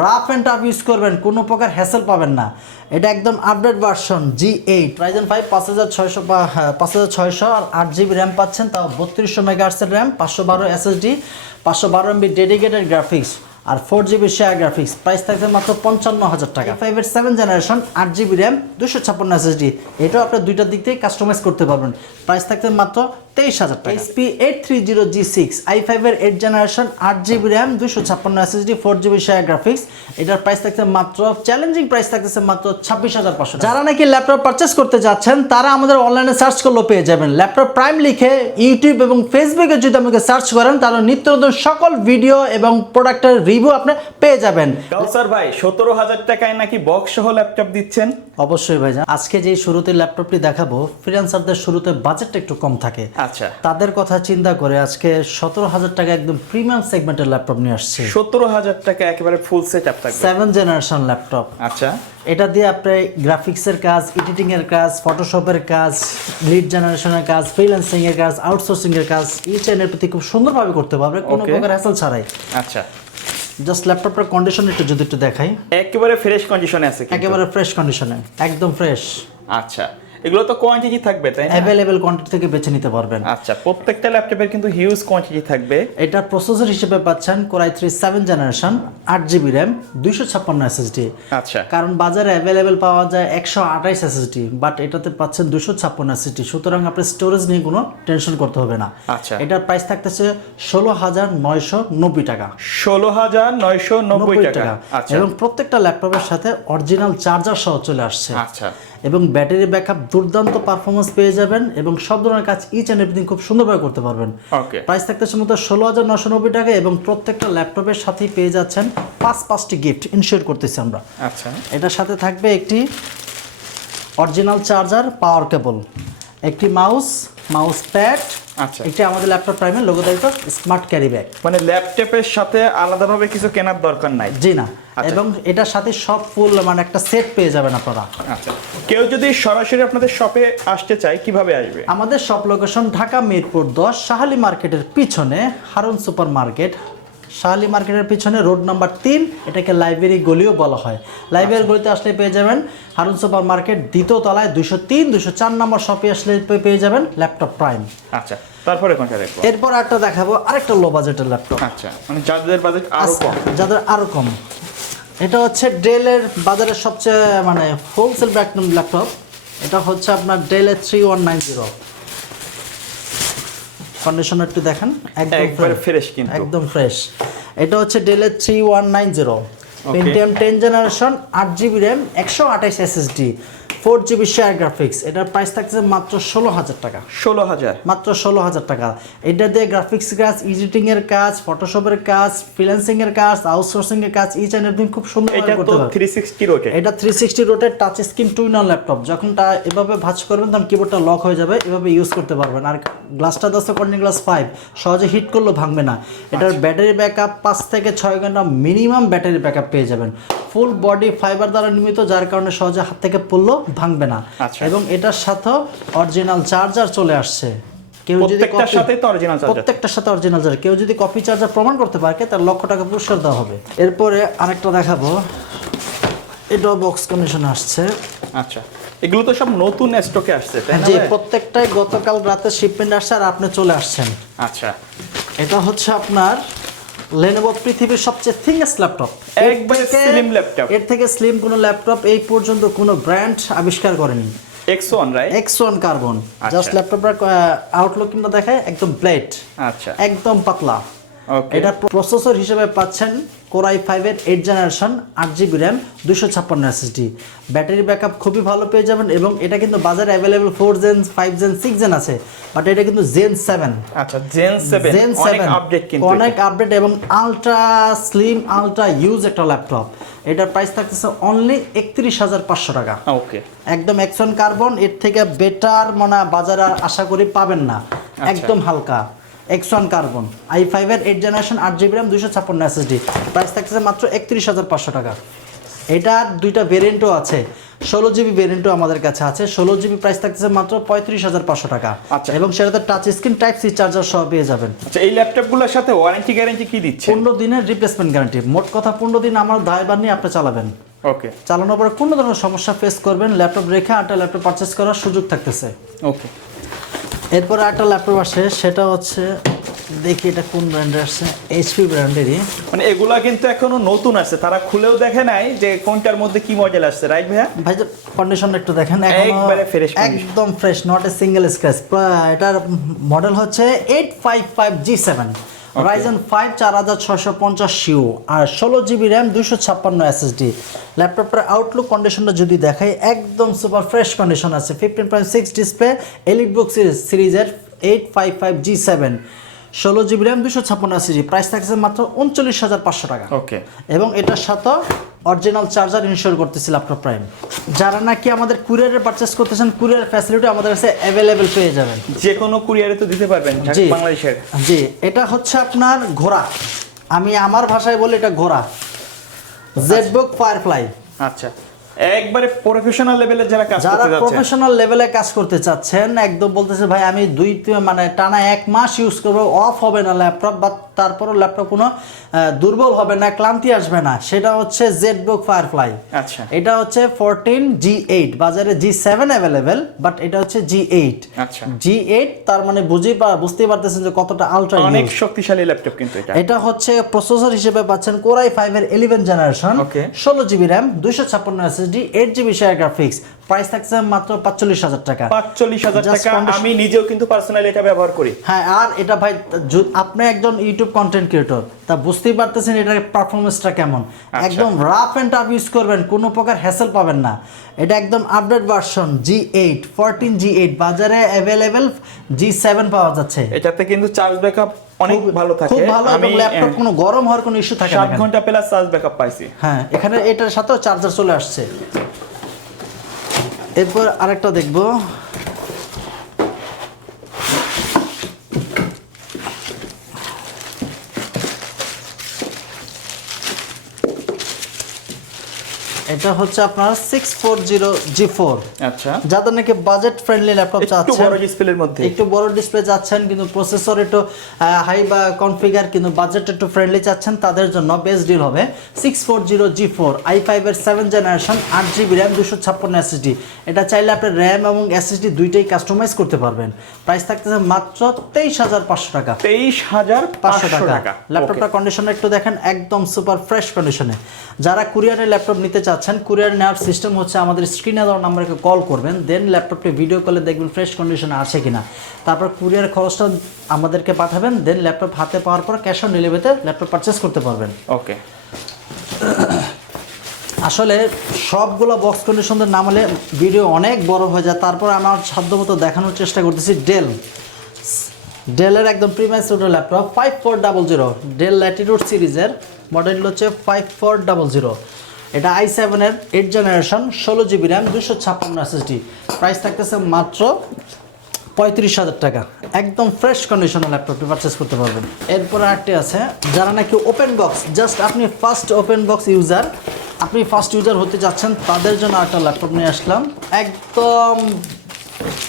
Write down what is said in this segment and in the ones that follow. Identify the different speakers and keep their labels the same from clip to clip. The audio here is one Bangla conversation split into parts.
Speaker 1: রাফ অ্যান্ড টাফ ইউজ করবেন, কোনো প্রকার হ্যাসেল পাবেন না। এটা একদম update version G eight Ryzen five পাঁচ হাজার ছয়শো পাঁচ হাজার ছয়শো আর আট জিবি র্যাম পাচ্ছেন, তাও বত্রিশশো মেগাহার্সের র্যাম পাঁচশো বারো এসএসডি পাঁচশো বারো এমবি ডেডিকেটেড গ্রাফিক্স আর four GB share graphics price থাকবে মাত্র পঞ্চান্ন হাজার টাকা। ফাইভের সেভেন জেনারেশন আট জিবি র্যাম দুশো ছাপ্পান্ন এসএসডি এটাও আপনার দুইটার দিক থেকে কাস্টমাইজ করতে পারবেন। প্রাইস থাকবে মাত্র তেইশ হাজার টাকা। SP eight three zero G six I ফাইভের এইট জেনারেশন আট জিবি র্যাম দুশো ছাপ্পান্ন SSD four GB share graphics এটার প্রাইস থাকছে মাত্র চ্যালেঞ্জিং প্রাইস থাকতেছে মাত্র ছাব্বিশ হাজার পাঁচশো যারা নাকি ল্যাপটপ পারচেস করতে যাচ্ছেন তারা আমাদের অনলাইনে সার্চ করলেও পেয়ে যাবেন। ল্যাপটপ প্রাইম লিখে ইউটিউব এবং ফেসবুকে যদি আমাকে সার্চ করেন তাহলে নিত্য নতুন সকল ভিডিও এবং প্রোডাক্টের রিভিউ আপনি পেয়ে যাবেন।
Speaker 2: কাউসার ভাই সতেরো হাজার টাকায় নাকি বক্স সহ ল্যাপটপ দিচ্ছেন?
Speaker 1: অবশ্যই ভাইজান। আজকে যে শুরুতে ল্যাপটপটি দেখাবো ফ্রিল্যান্সারদের শুরুতে বাজেটটা একটু কম থাকে।
Speaker 2: আচ্ছা।
Speaker 1: তাদের কথা চিন্তা করে আজকে সতেরো হাজার টাকা একদম প্রিমিয়াম সেগমেন্টের ল্যাপটপ নিয়ে আসছে।
Speaker 2: সতেরো হাজার টাকা একেবারে ফুল সেট আপ থাকবে।
Speaker 1: Seven generation laptop.
Speaker 2: আচ্ছা।
Speaker 1: এটা দিয়ে আপনি গ্রাফিক্সের কাজ এডিটিং এর কাজ ফটোশপের কাজ লিড জেনারেশনের কাজ ফ্রিল্যান্সিং এর কাজ আউটসোর্সিং এর কাজ এই চ্যানেল প্রতি খুব সুন্দরভাবে করতে পারবে কোনো প্রকার হ্যাসেল ছাড়াই।
Speaker 2: আচ্ছা।
Speaker 1: জাস্ট ল্যাপটপটার কন্ডিশন একটু যদি একটু দেখাই।
Speaker 2: একেবারে ফ্রেশ কন্ডিশনে আছে
Speaker 1: একেবারে ফ্রেশ কন্ডিশনে একদম ফ্রেশ
Speaker 2: আচ্ছা। এগুলো তো কোয়ান্টিটি থাকবে তাই না?
Speaker 1: অ্যাভেলেবেল কোয়ান্টিটি থেকে বেছে নিতে পারবেন।
Speaker 2: আচ্ছা প্রত্যেকটা ল্যাপটপের কিন্তু হিউজ কোয়ান্টিটি থাকবে।
Speaker 1: এটা প্রসেসর হিসেবে পাচ্ছেন core i three seven generation আট জিবি র্যাম দুইশো ছাপ্পান্ন এসএসডি
Speaker 2: আচ্ছা।
Speaker 1: কারণ বাজারে অ্যাভেলেবেল পাওয়া যায় একশো আঠাইশ এসএসডি বাট এটাতে পাচ্ছেন দুশো ছাপ্পান্ন এসএসডি সুতরাং আপনার স্টোরেজ নিয়ে কোনো টেনশন করতে হবে না।
Speaker 2: আচ্ছা।
Speaker 1: এটার প্রাইস থাকতেছে ষোলো হাজার নয়শো নব্বই টাকা।
Speaker 2: ষোলো হাজার নয়শো নব্বই টাকা। আচ্ছা।
Speaker 1: এবং প্রত্যেকটা ল্যাপটপের সাথে অরিজিনাল চার্জার সহ চলে আসছে।
Speaker 2: আচ্ছা।
Speaker 1: এবং ব্যাটারি ব্যাকআপ দুর্দান্ত পারফরমেন্স পেয়ে যাবেন এবং সব ধরনের কাজ ইচ অ্যান্ড এভরিথিং খুব সুন্দরভাবে করতে পারবেন। প্রাইস থাকতে সম্ভবত ষোলো হাজার নশো নব্বই টাকা এবং প্রত্যেকটা ল্যাপটপের সাথেই পেয়ে যাচ্ছেন পাঁচ পাঁচটি গিফট ইনশিওর করতেছি আমরা।
Speaker 2: আচ্ছা।
Speaker 1: এটার সাথে থাকবে একটি অরিজিনাল চার্জার পাওয়ার কেবল একটি মাউস মাউস প্যাড।
Speaker 2: আচ্ছা।
Speaker 1: এটা আমাদের ল্যাপটপ প্রাইমের লোগো দায়িত্ব স্মার্ট ক্যারি ব্যাগ।
Speaker 2: মানে ল্যাপটপের সাথে আলাদাভাবে কিছু কেনার দরকার নাই?
Speaker 1: জি না।
Speaker 2: আচ্ছা।
Speaker 1: এবং এটার সাথে সব ফুল মানে একটা সেট পেয়ে যাবেন আপনারা।
Speaker 2: আচ্ছা। কেউ যদি সরাসরি আপনাদের শপে আসতে চায় কীভাবে আসবে?
Speaker 1: আমাদের শপ লোকেশন ঢাকা মিরপুর দশ সাহালি মার্কেটের পিছনে হারুন সুপার মার্কেট শাহালি মার্কেটের পিছনে রোড নাম্বার তিন এটাকে লাইব্রেরি গলিও বলা হয়। লাইব্রেরি গলিতে আসলে পেয়ে যাবেন হারুন সুপার মার্কেট দ্বিতীয় তলায় দুশো তিন দুশো চার নম্বর শপে আসলে পেয়ে যাবেন ল্যাপটপ প্রাইম।
Speaker 2: আচ্ছা তারপরে কোনটা দেখব?
Speaker 1: এরপর একটা দেখাবো আরেকটা লো বাজেটের ল্যাপটপ।
Speaker 2: আচ্ছা মানে যাদের বাজেট আরও কম।
Speaker 1: যাদের আরও কম। এটা হচ্ছে ডেলের বাজারের সবচেয়ে মানে হোলসেল ল্যাপটপ। এটা হচ্ছে আপনার ডেলের three one nine zero condition একটু দেখেন একদম
Speaker 2: ফ্রেশ কিন্তু।
Speaker 1: একদম ফ্রেশ এটা হচ্ছে ডেলের three one nine zero. Pentium ten generation আট জিবি র্যাম একশো আঠাইশ SSD four GB share graphics এটার প্রাইস থাকছে মাত্র ষোলো হাজার টাকা।
Speaker 2: ষোলো হাজার।
Speaker 1: মাত্র ষোলো হাজার টাকা। এটা দিয়ে গ্রাফিক্স কাজ এডিটিং এর কাজ ফটোশপের কাজ ফ্রিল্যান্সিং এর কাজ আউটসোর্সিং এর কাজ ইচ অ্যান্ড এভরিথিং খুব সুন্দর
Speaker 2: এটা
Speaker 1: করতে পারবে
Speaker 2: থ্রি সিক্সটি রোটে
Speaker 1: এটা three sixty রোটের touch screen two in laptop যখন তা এভাবে ভাঁজ করবেন তখন কিবোর্ডটা লক হয়ে যাবে এভাবে ইউজ করতে পারবেন। আর গ্লাসটা দশটা কর্নিং গ্লাস ফাইভ সহজে হিট করলেও ভাঙবে না। এটার ব্যাটারি ব্যাকআপ পাঁচ থেকে ছয় ঘণ্টা মিনিমাম ব্যাটারি ব্যাকআপ পেয়ে যাবেন। ফুল বডি ফাইবার দ্বারা নির্মিত যার কারণে সহজে হাত থেকে পড়লেও ভাঙবে না।
Speaker 2: আচ্ছা।
Speaker 1: এবং এটার সাথেও অরিজিনাল চার্জার চলে আসছে। কেউ যদি
Speaker 2: সাথে তো অরিজিনাল চার্জার
Speaker 1: প্রত্যেকটার সাথে অরিজিনাল চার্জার কেউ যদি কপি চার্জার প্রমাণ করতে পারে তার লক্ষ টাকা পুরস্কার দেওয়া হবে। এরপরে আরেকটা দেখাবো। এটাও বক্স কন্ডিশন আসছে।
Speaker 2: আচ্ছা। এগুলো তো সব নতুন স্টকে আসছে তাই না
Speaker 1: যে? প্রত্যেকটাই গতকাল রাতে শিপমেন্ট আসছে আর আপনি চলে আসছেন।
Speaker 2: আচ্ছা।
Speaker 1: এটা হচ্ছে আপনার লেনোভো পৃথিবীর সবচেয়ে থিংয়েস্ট ল্যাপটপ
Speaker 2: একবারে স্লিম ল্যাপটপ
Speaker 1: এর থেকে স্লিম কোনো ল্যাপটপ এই পর্যন্ত কোনো ব্র্যান্ড আবিষ্কার করেনি।
Speaker 2: X one right
Speaker 1: carbon. Just ল্যাপটপের আউটলুক কিন্তু দেখায় একদম প্লেট
Speaker 2: আচ্ছা।
Speaker 1: একদম পাতলা। এটা প্রসেসর হিসেবে পাচ্ছেন কোরাই ফাইভের এইট জেনারেশন আট জিবি র্যাম দুশো ছাপ্পান্ন এসএসডি ব্যাটারি ব্যাকআপ খুবই ভালো পেয়ে যাবেন এবং এটা কিন্তু বাজারে available four gen five gen six gen আছে। বাট এটা কিন্তু জেন সেভেন
Speaker 2: আচ্ছা জেন সেভেন
Speaker 1: জেন
Speaker 2: অনেক
Speaker 1: সেভেন
Speaker 2: আপডেট কিন্তু
Speaker 1: অনেক আপডেট এবং আলট্রা স্লিম আলট্রা ইউজ একটা ল্যাপটপ এটার প্রাইস থাকতেছে অনলি একত্রিশ হাজার পাঁচশো টাকা।
Speaker 2: ওকে
Speaker 1: একদম অ্যাকশন কার্বন এর থেকে বেটার মানে বাজারে আশা করি পাবেন না।
Speaker 2: আচ্ছা।
Speaker 1: একদম হালকা। এক্সন কার্বন আই ফাইভের এইট জেনারেশন আট জিবি র্যাম দুশো ছাপ্পান্ন এসএসডি প্রাইস থাকতেছে মাত্র একত্রিশ হাজার পাঁচশো টাকা। এটার দুইটা ভেরিয়েন্টও আছে। ষোলো জিবি ভেরিয়েন্টও আমাদের কাছে আছে। ষোলো জিবি প্রাইস থাকতেছে মাত্র পঁয়ত্রিশ হাজার পাঁচশো টাকা।
Speaker 2: আচ্ছা।
Speaker 1: এবং সেটাতে touch screen type C charger সহ পেয়ে যাবেন।
Speaker 2: আচ্ছা এই ল্যাপটপগুলোর সাথে ওয়ারেন্টি গ্যারেন্টি কি দিচ্ছে?
Speaker 1: পনেরো দিনের রিপ্লেসমেন্ট গ্যারান্টি মোট কথা পনেরো দিন আমার দায়বার নিয়ে আপনি চালাবেন।
Speaker 2: ওকে
Speaker 1: চালানোর পরে কোনো ধরনের সমস্যা ফেস করবেন ল্যাপটপ রেখে আরেকটা ল্যাপটপ পারচেস করার সুযোগ থাকতেছে।
Speaker 2: ওকে
Speaker 1: এরপরে একটা ল্যাপটপ আসে সেটা হচ্ছে দেখি এটা কোন ব্র্যান্ডে আসছে এইচপি ব্র্যান্ডেরই
Speaker 2: মানে এগুলা কিন্তু এখনও নতুন আছে তারা খুলেও দেখে নাই যে কোনটার মধ্যে কি মডেল আসছে রাইট ভাইয়া?
Speaker 1: ভাই কন্ডিশন একটু দেখেন
Speaker 2: একেবারে একবারে ফ্রেশ
Speaker 1: একদম fresh not a single scratch এটার মডেল হচ্ছে eight five five G seven Ryzen five চার হাজার ছশো পঞ্চাশ সিউ আর ষোলো জিবি র্যাম দুশো ছাপ্পান্ন এসএসডি ল্যাপটপের আউটলুক কন্ডিশনটা যদি দেখাই একদম সুপার ফ্রেশ কন্ডিশন আছে। Fifteen point six display elite book series সিরিজের eight five five G seven ষোলো জিবি র্যাম দুশো ছাপ্পান্ন এসএসডি প্রাইস থাকছে মাত্র উনচল্লিশ হাজার পাঁচশো টাকা।
Speaker 2: ওকে
Speaker 1: এবং এটার সাথে অরিজিনাল চার্জার ইনস্টল করতেছি ল্যাপটপ প্রাইম যারা নাকি আমাদের কুরিয়ারে পারচেস করতেছেন কুরিয়ার ফ্যাসিলিটি আমাদের কাছে অ্যাভেলেবেল পেয়ে যাবেন।
Speaker 2: যে কোনো কুরিয়ারে তো দিতে পারবেন
Speaker 1: জি।
Speaker 2: বাংলাদেশের।
Speaker 1: জি এটা হচ্ছে আপনার ঘোড়া। আমি আমার ভাষায় বলি এটা ঘোড়া। জেডবুক ফায়ারফ্লাই
Speaker 2: আচ্ছা। একবারে প্রফেশনাল লেভেলের যারা কাজ
Speaker 1: যারা
Speaker 2: করতে যাচ্ছে
Speaker 1: প্রফেশনাল লেভেলে কাজ করতে চাচ্ছেন একদম বলতেছে ভাই আমি দুই মানে টানা এক মাস ইউজ করব অফ হবে না ল্যাপটপ বা তারপরও ল্যাপটপ কোনো দুর্বল হবে না ক্লান্তি আসবে না। সেটা হচ্ছে জেডবুক ফায়ারফ্লাই
Speaker 2: আচ্ছা।
Speaker 1: এটা হচ্ছে ফোরটিন জি এইট বাজারে জি সেভেন অ্যাভেলেবেল বাট এটা হচ্ছে জি এইট
Speaker 2: আচ্ছা।
Speaker 1: জি এইট তার মানে বুঝেই বুঝতেই পারতেছেন যে কতটা আলট্রা
Speaker 2: অনেক শক্তিশালী ল্যাপটপ কিন্তু এটা।
Speaker 1: এটা হচ্ছে প্রসেসর হিসেবে পাচ্ছেন কোরাই ফাইভ এর ইলেভেন জেনারেশন ষোলো জিবি র্যাম দুইশো ছাপ্পান্ন SSD eight GB share graphics price থাকছে মাত্র পাঁচচল্লিশ হাজার টাকা।
Speaker 2: পাঁচচল্লিশ হাজার টাকা আমি নিজেও কিন্তু পার্সোনালি এটা ব্যবহার করি।
Speaker 1: হ্যাঁ আর এটা ভাই আপনি একজন ইউটিউব কন্টেন্ট ক্রিয়েটর তা বুঝতেই পারতেছেন এটার পারফরমেন্সটা কেমন। একদম রাফ এন্ড টাফ ইউজ করবেন কোনো প্রকার হ্যাসেল পাবেন না। এটা একদম update version G eight fourteen G eight বাজারে অ্যাভেলেবেল জি সেভেন পাওয়া যাচ্ছে।
Speaker 2: এটাতে কিন্তু চার্জ ব্যাকআপ অনেক ভালো থাকে।
Speaker 1: খুব ভালো এবং ল্যাপটপ কোনো গরম হওয়ার কোনো ইস্যু থাকে না
Speaker 2: সাত
Speaker 1: এখানে।
Speaker 2: ঘণ্টা প্লাস চার্জ ব্যাকআপ পাইছি।
Speaker 1: হ্যাঁ এখানে এটার সাথেও চার্জার চলে আসছে। এরপর আরেকটা দেখব। এটা হচ্ছে আপনার six four zero G four
Speaker 2: আচ্ছা।
Speaker 1: যাদের নাকি বাজেট ফ্রেন্ডলি ল্যাপটপ চাচ্ছেন একটু
Speaker 2: বড় ডিসপ্লের মধ্যে।
Speaker 1: একটু বড় ডিসপ্লে চাচ্ছেন কিন্তু প্রসেসর একটু হাই বা কনফিগার কিন্তু বাজেট একটু ফ্রেন্ডলি চাচ্ছেন তাদের জন্য বেস্ট ডিল হবে six four zero G four I ফাইভের সেভেন জেনারেশন আট জিবি র্যাম দুশো ছাপ্পান্ন এসএসডি এটা চাইলে আপনি র্যাম এবং এসএসডি দুইটাই কাস্টমাইজ করতে পারবেন। প্রাইস থাকতেছে মাত্র তেইশ হাজার পাঁচশো টাকা।
Speaker 2: তেইশ হাজার
Speaker 1: পাঁচশো
Speaker 2: পাঁচশো
Speaker 1: টাকা।
Speaker 2: টাকা।
Speaker 1: ল্যাপটপটা কন্ডিশন একটু দেখেন একদম সুপার ফ্রেশ কন্ডিশনে যারা কুরিয়ারে ল্যাপটপ নিতে চাচ্ছেন কুরিয়ার নেওয়ার সিস্টেম হচ্ছে আমাদের স্ক্রিনে দেওয়ার নাম্বারকে কল করবেন দেন ল্যাপটপটি ভিডিও কলে দেখবেন ফ্রেশ কন্ডিশনে আছে কিনা। তারপর কুরিয়ার খরচটা আমাদেরকে পাঠাবেন দেন ল্যাপটপ হাতে পাওয়ার পর ক্যাশ অন ডেলিভারিতে ল্যাপটপ পারচেস করতে পারবেন।
Speaker 2: ওকে
Speaker 1: আসলে সবগুলো বক্স কন্ডিশনের নাম হলে ভিডিও অনেক বড় হয়ে যায়। তারপর আমার সাধ্যমতো দেখানোর চেষ্টা করতেছি ডেল ডেলের একদম premium সুটার laptop five four double zero Dell Latitude সিরিজের মডেল হচ্ছে ফাইভ ফোর ডাবল জিরো এটা আই সেভেনের এইট জেনারেশন ষোলো জিবি র্যাম দুশো ছাপ্পান্ন এসএসডি প্রাইস থাকতেছে মাত্র পঁয়ত্রিশ হাজার টাকা। একদম ফ্রেশ কন্ডিশনের ল্যাপটপটি পারচেস করতে পারবেন। এরপর আরেকটি আছে, যারা নাকি ওপেন বক্স জাস্ট আপনি ফার্স্ট ওপেন বক্স ইউজার আপনি ফার্স্ট ইউজার হতে যাচ্ছেন, তাদের জন্য একটা ল্যাপটপ নিয়ে আসলাম। একদম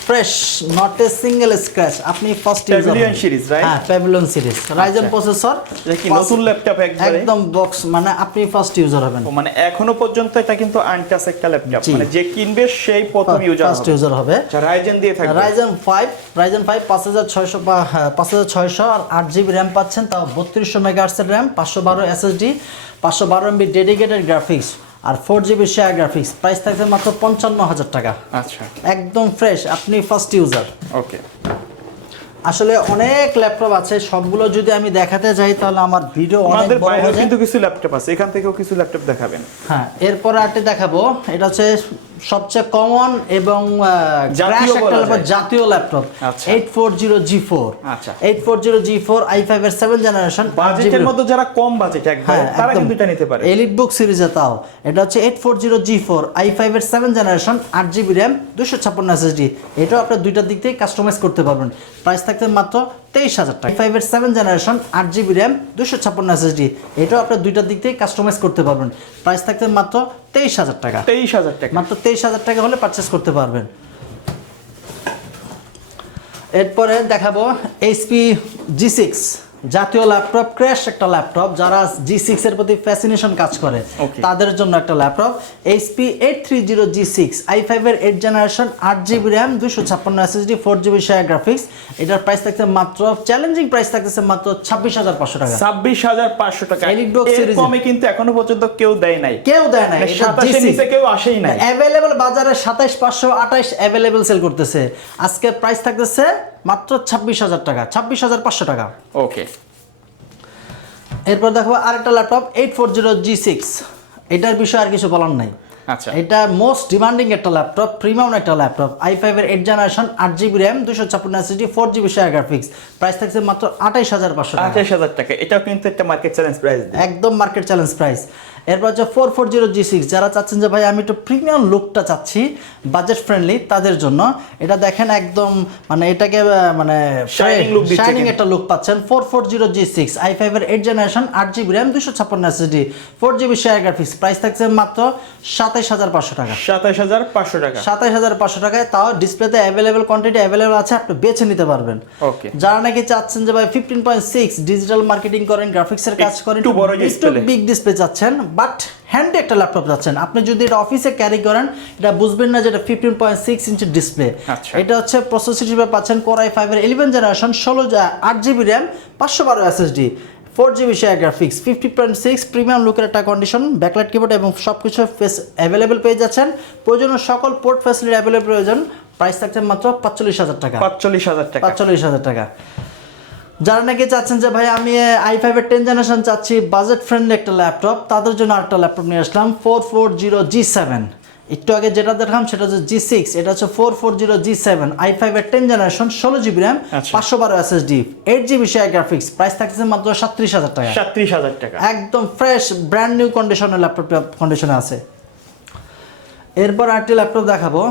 Speaker 1: fresh not a single scratch আপনি first user
Speaker 2: Pavilion series, right?
Speaker 1: হ্যাঁ প্যাভিলিয়ন সিরিজ রাইজেন প্রসেসর
Speaker 2: কি নতুন ল্যাপটপ একবারে?
Speaker 1: একদম বক্স মানে আপনি ফার্স্ট ইউজার হবেন।
Speaker 2: মানে এখনও পর্যন্ত এটা কিন্তু আনটাস একটা ল্যাপটপ মানে যে কিনবে সেই প্রথম ইউজার
Speaker 1: ফার্স্ট ইউজার হবে।
Speaker 2: আচ্ছা রাইজেন দিয়ে থাকবে।
Speaker 1: রাইজেন ফাইভ রাইজেন ফাইভ পাঁচ হাজার ছয়শো পাঁচ হাজার ছয়শো আর আট জিবি র্যাম পাচ্ছেন তাও বত্রিশশো মেগাহার্সের র্যাম পাঁচশো বারো এসএসডি পাঁচশো বারো এমবি ডেডিকেটেড গ্রাফিক্স আর four GB share graphics price থাকছে মাত্র পঞ্চান্ন হাজার টাকা।
Speaker 2: আচ্ছা।
Speaker 1: একদম ফ্রেশ আপনি ফার্স্ট ইউজার
Speaker 2: ওকে
Speaker 1: আসলে অনেক ল্যাপটপ আছে সবগুলো যদি আমি দেখাতে যাই তাহলে আমার ভিডিও অনেক
Speaker 2: আমাদের
Speaker 1: বড় হয়ে
Speaker 2: কিন্তু কিছু ল্যাপটপ আছে এখান থেকেও কিছু ল্যাপটপ দেখাবেন।
Speaker 1: হ্যাঁ এরপর আরটি দেখাবো এটা হচ্ছে সবচেয়ে কমন এবং
Speaker 2: জাতীয়
Speaker 1: laptop. Eight four zero G four. Eight four zero G four I five এর সেভেন জেনারেশন
Speaker 2: বাজেটের মধ্যে যারা কম বাজেট
Speaker 1: হ্যাঁ
Speaker 2: তারা কিন্তু এটা নিতে পারে।
Speaker 1: এলিট বুক সিরিজে তাও। এটা হচ্ছে eight four zero G four I five এর সেভেন জেনারেশন আট জিবি র্যাম দুশো ছাপ্পান্ন এসএসডি এটাও আপনার দুইটার দিক থেকে কাস্টমাইজ করতে পারবেন। প্রাইস থাকতে মাত্র তেইশ হাজার টাকা। ফাইভের সেভেন জেনারেশন আট জিবি র্যাম দুশো ছাপ্পান্ন এসএসডি এটাও আপনার দুইটার দিক থেকে কাস্টমাইজ করতে পারবেন। প্রাইস থাকতে মাত্র তেইশ হাজার টাকা।
Speaker 2: তেইশ হাজার টাকা।
Speaker 1: মাত্র তেইশ হাজার টাকা হলে পারচেস করতে পারবেন। এরপরে দেখাবো এইচপি জি সিক্স জাতীয় ল্যাপটপ ক্র্যাশ একটা ল্যাপটপ যারা জি সিক্স এর প্রতি ফ্যাসিনেশন কাজ করে তাদের জন্য একটা laptop. HP eight three zero G six I ফাইভের এইট জেনারেশন আট জিবি র্যাম দুশো ছাপ্পান্ন SSD four GB share graphics এটার প্রাইস থাকছে মাত্র চ্যালেঞ্জিং প্রাইস থাকতেছে মাত্র ছাব্বিশ হাজার পাঁচশো টাকা।
Speaker 2: ছাব্বিশ হাজার পাঁচশো টাকা। কমে কিন্তু এখনও পর্যন্ত কেউ দেয় নাই।
Speaker 1: কেউ দেয় না
Speaker 2: মানে কেউ আসেই নাই।
Speaker 1: অ্যাভেলেবল বাজারে সাতাইশ পাঁচশো আঠাইশ অ্যাভেলেবল সেল করতেছে। আজকে প্রাইস থাকতেছে মাত্র ছাব্বিশ হাজার টাকা ছাব্বিশ হাজার পাঁচশো টাকা।
Speaker 2: ওকে।
Speaker 1: এরপর দেখো আরেকটা laptop eight four zero G six এটার বিষয়ে আর কিছু বলার নাই।
Speaker 2: আচ্ছা।
Speaker 1: এটা মোস্ট ডিমান্ডিং একটা ল্যাপটপ প্রিমিয়াম একটা ল্যাপটপ আই ফাইভের এইট জেনারেশন আট জিবি র্যাম দুশো ছাপ্পান্ন SSD four GB share graphics price থাকছে মাত্র আঠাইশ হাজার পাঁচশো
Speaker 2: আঠাইশ হাজার টাকা। এটাও কিন্তু একটা মার্কেট চ্যালেঞ্জ প্রাইস
Speaker 1: একদম মার্কেট চ্যালেঞ্জ প্রাইস এরপর হচ্ছে four four zero G six যারা চাচ্ছেন যে ভাই আমি একটু প্রিমিয়াম লুকটা চাচ্ছি বাজেট ফ্রেন্ডলি তাদের জন্য। এটা দেখেন একদম মানে এটাকে মানে শাইনিং একটা লুক পাচ্ছেন। Four four zero G six I ফাইভের এইট জেনারেশন আট জিবি র্যাম দুশো ছাপ্পান্ন SSD four GB share graphics price থাকছে মাত্র সাতাইশ হাজার পাঁচশো টাকা।
Speaker 2: সাতাশ হাজার পাঁচশো টাকা।
Speaker 1: সাতাইশ হাজার পাঁচশো টাকায় তাও ডিসপ্লেতে অ্যাভেলেবেল কোয়ান্টিটি অ্যাভেলেবেল আছে আপনি বেছে নিতে পারবেন।
Speaker 2: ওকে
Speaker 1: যারা নাকি চাচ্ছেন যে ভাই fifteen point six digital marketing করেন গ্রাফিক্সের কাজ করেন
Speaker 2: একটু।
Speaker 1: বিগ ডিসপ্লে চাচ্ছেন বাট হ্যান্ডে একটা ল্যাপটপ চাচ্ছেন আপনি যদি এটা অফিসে ক্যারি করেন এটা বুঝবেন না যে এটা fifteen point six inch display. এটা হচ্ছে প্রসেসর হিসেবে পাচ্ছেন কোরাই ফাইভের ইলেভেন জেনারেশন ষোলো আট জিবি র্যাম পাঁচশো বারো SSD four GB share graphics fifty point six premium লুকের একটা কন্ডিশন ব্যাকলাইট কিবোর্ড এবং সব কিছু ফেস অ্যাভেলেবেল পেয়ে যাচ্ছেন। প্রয়োজনীয় সকল পোর্ট ফ্যাসিলিটি অ্যাভেলেবল প্রয়োজন। প্রাইস থাকছে মাত্র পাঁচচল্লিশ হাজার টাকা।
Speaker 2: পাঁচচল্লিশ হাজার টাকা।
Speaker 1: পাঁচচল্লিশ হাজার টাকা। যারা নাকি চাচ্ছেন যে ভাই আমি আই ফাইভের টেন জেনারেশন চাচ্ছি বাজেট ফ্রেন্ডলি একটা ল্যাপটপ তাদের জন্য আরেকটা ল্যাপটপ নিয়ে আসলাম four four zero G seven একটু আগে যেটা দেখলাম সেটা হচ্ছে জি সিক্স এটা হচ্ছে four four zero G seven I ফাইভের টেন জেনারেশন ষোলো জিবি র্যাম
Speaker 2: আচ্ছা।
Speaker 1: পাঁচশো বারো SSD eight GB share graphics price থাকছে মাত্র সাতত্রিশ হাজার টাকা।
Speaker 2: সাত্রিশ হাজার টাকা।
Speaker 1: একদম ফ্রেশ ব্র্যান্ড নিউ কন্ডিশনের ল্যাপটপ কন্ডিশনে আছে। এরপর আরেকটি ল্যাপটপ দেখাবো।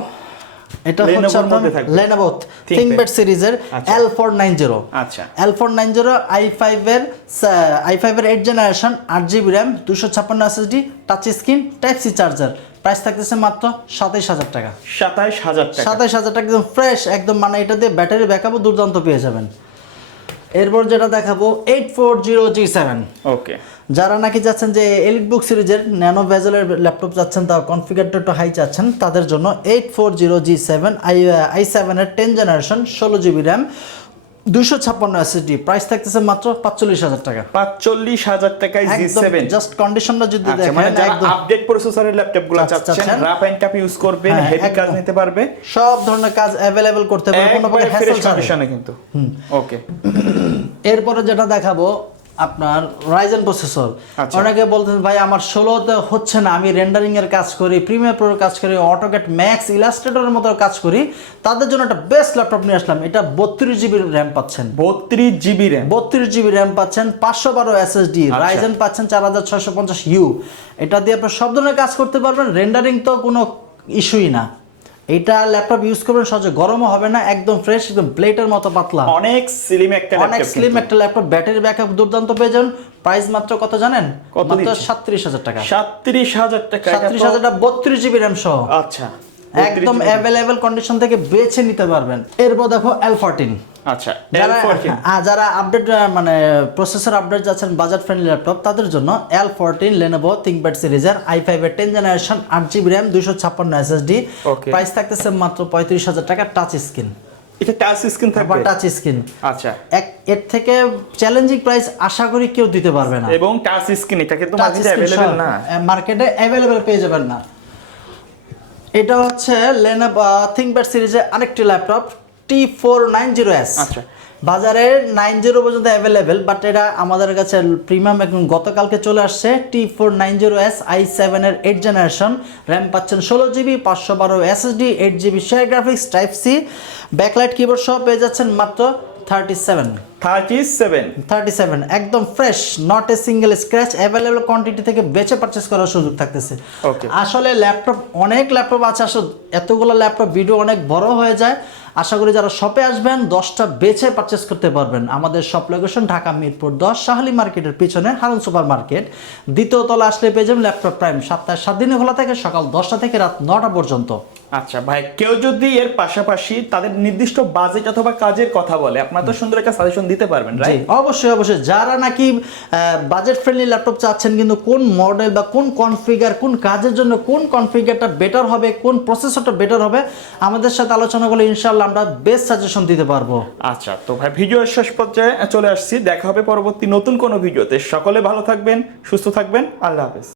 Speaker 1: এটা হচ্ছে আপনার Lenovo
Speaker 2: ThinkPad।
Speaker 1: সিরিজের
Speaker 2: আচ্ছা।
Speaker 1: এল ফোর নাইন জিরো
Speaker 2: আচ্ছা
Speaker 1: L four nine zero I ফাইভের আই এইট জেনারেশন আট জিবি র্যাম দুশো ছাপ্পান্ন SSD touch screen type C charger price থাকতেছে মাত্র সাতাইশ হাজার টাকা।
Speaker 2: সাতাশ হাজার টাকা।
Speaker 1: সাতাইশ হাজার টাকা একদম ফ্রেশ একদম মানে এটা দিয়ে ব্যাটারি ব্যাকআপও দুর্দান্ত পেয়ে যাবেন। এরপর যেটা দেখাবো eight four zero G seven
Speaker 2: okay
Speaker 1: যারা নাকি চাচ্ছেন যে এলিট বুক সিরিজের ন্যানো ভেজেলের ল্যাপটপ চাচ্ছেন তা কনফিগারটা একটু হাই চাচ্ছেন তাদের জন্য eight four zero G seven I I সেভেনের টেন জেনারেশন ষোলো জিবি র্যাম দুশো ছাপ্পান্ন এসএসডি প্রাইস থাকতেছে মাত্র পাঁচচল্লিশ হাজার টাকা।
Speaker 2: পাঁচচল্লিশ হাজার টাকায় জি সেভেন
Speaker 1: জাস্ট কন্ডিশনটা যদি
Speaker 2: মানে আপডেট প্রসেসরের ল্যাপটপগুলো
Speaker 1: চাচ্ছেন।
Speaker 2: রাফ এন্ড টাপ ইউজ করবেন
Speaker 1: হ্যাঁ,
Speaker 2: হেভি কাজ নিতে পারবে।
Speaker 1: সব ধরনের কাজ অ্যাভেলেবেল করতে পারবে কোনো প্রকার হ্যাসল ছাড়াই।
Speaker 2: কিন্তু। ওকে
Speaker 1: এরপরে যেটা দেখাবো আপনার রাইজেন প্রসেসর
Speaker 2: আচ্ছা।
Speaker 1: অনেকে বলতেন ভাই আমার ষোলোতে হচ্ছে না আমি রেন্ডারিং এর কাজ করি প্রিমিয়ার প্রোর কাজ করি অটোকেট ম্যাক্স ইলাস্ট্রেটরের মতো কাজ করি। তাদের জন্য একটা বেস্ট ল্যাপটপ নিয়ে আসলাম। এটা বত্রিশ জিবি র্যাম পাচ্ছেন।
Speaker 2: বত্রিশ জিবি র্যাম
Speaker 1: বত্রিশ জিবি র্যাম পাচ্ছেন পাঁচশো বারো এসএসডি
Speaker 2: আচ্ছা।
Speaker 1: রাইজেন পাচ্ছেন চার হাজার ছয়শো পঞ্চাশ ইউ এটা দিয়ে আপনার সব ধরনের কাজ করতে পারবেন রেন্ডারিং তো কোনো ইস্যুই না। এটা ল্যাপটপ ইউজ করবেন সহজে গরমও হবে না একদম ফ্রেশ একদম প্লেটের মতো পাতলা।
Speaker 2: অনেক স্লিম একটা
Speaker 1: অনেক সিলিম একটা ল্যাপটপ ব্যাটারি ব্যাকআপ দুর্দান্ত পেয়ে যান। প্রাইস মাত্র কত জানেন?
Speaker 2: কত
Speaker 1: মাত্র? সাত্রিশ হাজার টাকা।
Speaker 2: সাত্রিশ হাজার টাকা তো-
Speaker 1: হাজার টাকা বত্রিশ জিবি র্যাম সহ।
Speaker 2: আচ্ছা
Speaker 1: একদম
Speaker 2: 32
Speaker 1: অ্যাভেলেবেল কন্ডিশন থেকে বেছে নিতে পারবেন। এরপর দেখো এল ফোরটিন
Speaker 2: আচ্ছা
Speaker 1: যারা যারা আপডেট মানে প্রসেসর আপডেট যাচ্ছেন বাজার ফ্রেন্ডলি ল্যাপটপ তাদের জন্য এল ফোরটিন লেনোভো থিংকপ্যাড সিরিজের আই ফাইভের টেন জেনারেশন আট জিবি র্যাম দুশো ছাপ্পান্ন এসএসডি প্রাইস থাকতেছে মাত্র পঁয়ত্রিশ হাজার টাকা টাচ স্ক্রিন
Speaker 2: এটা টাচ স্ক্রিন থাকবে?
Speaker 1: টাচ স্ক্রিন
Speaker 2: আচ্ছা।
Speaker 1: এক এর থেকে চ্যালেঞ্জিং প্রাইস আশা করি কেউ দিতে পারবে না।
Speaker 2: এবং টাচ স্ক্রিন এটা কিন্তু মার্কেটে অ্যাভেলেবল না।
Speaker 1: মার্কেটে অ্যাভেলেবেল পেয়ে যাবেন না। এটা হচ্ছে লেনোভো থিংকপ্যাড সিরিজের আরেকটি laptop T four nine zero S
Speaker 2: আচ্ছা।
Speaker 1: বাজারে নাইন জিরো পর্যন্ত অ্যাভেলেবেল বাট এটা আমাদের কাছে প্রিমিয়াম একদম গতকালকে চলে আসছে T four nine zero S I সেভেনের এইট জেনারেশন র্যাম পাচ্ছেন ষোলো জিবি পাঁচশো বারো SSD eight GB share graphics type C backlight keyboard সহ পেয়ে যাচ্ছেন মাত্র thirty seven
Speaker 2: thirty seven
Speaker 1: thirty seven একদম fresh not a single scratch available quantity থেকে বেচে পারচেস করার সুযোগ থাকতেছে। আসলে ল্যাপটপ অনেক ল্যাপটপ আছে আসলে এতগুলো ল্যাপটপ ভিডিও অনেক বড় হয়ে যায়। আশা করি যারা শপে আসবেন দশটা বেছে পারচেস করতে পারবেন। আমাদের শপ লোকেশন ঢাকা মিরপুর দশ শাহালি মার্কেটের পিছনে হারুন সুপার মার্কেট। দ্বিতীয় তলা আসলে পেয়ে যাবেন ল্যাপটপ প্রাইম সপ্তাহে সাত দিনে খোলা থাকে সকাল দশটা থেকে রাত নটা পর্যন্ত।
Speaker 2: আচ্ছা ভাই কেউ যদি এর পাশাপাশি তাদের নির্দিষ্ট বাজেট অথবা কাজের কথা বলে আপনার তো সুন্দর একটা সাজেশন দিতে পারবেন রাইট
Speaker 1: অবশ্যই অবশ্যই। যারা নাকি বাজেট ফ্রেন্ডলি ল্যাপটপ চাচ্ছেন কিন্তু কোন মডেল বা কোন কনফিগার কোন কাজের জন্য কোন কনফিগারটা বেটার হবে কোন প্রসেসরটা বেটার হবে আমাদের সাথে আলোচনা করলে ইনশাল্লাহ আমরা বেস্ট সাজেশন দিতে পারব।
Speaker 2: আচ্ছা তো ভাই ভিডিও শেষ পর্যায়ে চলে আসছি। দেখা হবে পরবর্তী নতুন কোনো ভিডিওতে সকলে ভালো থাকবেন সুস্থ থাকবেন। আল্লাহ হাফেজ।